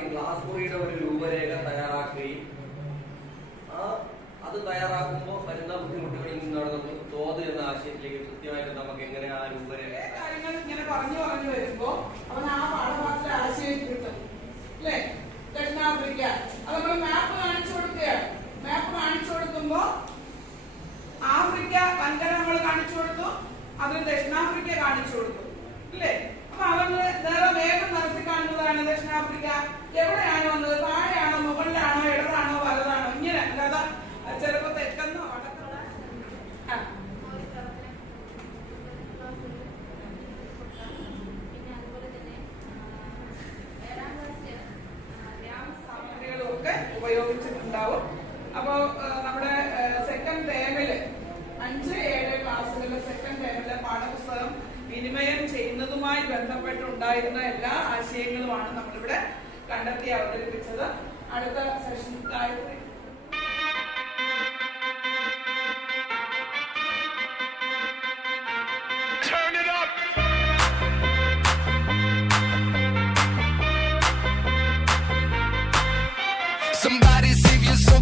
ആദ്യം ക്ലാസ് മുറിയുടെ ഒരു രൂപരേഖ തയ്യാറാക്കുകയും ആ അത് തയ്യാറാക്കുമ്പോൾ വരുന്ന ബുദ്ധിമുട്ടുകളിൽ നിന്നാണ് നമ്മൾ തോത് എന്ന ആശയത്തിലേക്ക് കൃത്യമായിട്ട് നമുക്ക് എങ്ങനെ ആ രൂപരേഖ കാര്യങ്ങൾ ഇങ്ങനെ പറഞ്ഞു പറഞ്ഞു വരുമ്പോ അവൻ ആ പാഠഭാഗത്തിലെ ആശയം കിട്ടും അല്ലേ? ദക്ഷിണാഫ്രിക്ക. അത് നമ്മൾ മാപ്പ് കാണിച്ചു കൊടുക്കുകയാണ്. മാപ്പ് കാണിച്ചു കൊടുക്കുമ്പോ ആഫ്രിക്ക വൻകര നമ്മൾ കാണിച്ചു കൊടുത്തു അതിൽ ദക്ഷിണാഫ്രിക്ക കാണിച്ചു കൊടുത്തു അല്ലേ? അപ്പൊ നേരം നേരെ വേഗം നടത്തി കാണുന്നതാണ് ദക്ഷിണാഫ്രിക്ക. എവിടെയാണ് വന്നത്? താഴെയാണോ? മുകളിലാണോ? ഇടതാണോ? വലതാണോ? ഇങ്ങനെ. അല്ലാതെ ചിലപ്പോ തെറ്റെന്നോ ഒക്കെ ഉപയോഗിച്ചിട്ടുണ്ടാവും. അപ്പോ നമ്മുടെ സെക്കൻഡ് ടേമിൽ അഞ്ച് ഏഴ് ക്ലാസ്സുകളിലെ സെക്കൻഡ് ടേമിലെ പാഠപുസ്തകം വിനിമയം ചെയ്യുന്നതുമായി ബന്ധപ്പെട്ടുണ്ടായിരുന്ന എല്ലാ ആശയങ്ങളുമാണ് നമ്മളിവിടെ കണ്ടെത്തി അവതരിപ്പിച്ചത് അടുത്ത session. Somebody save your soul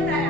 Amen.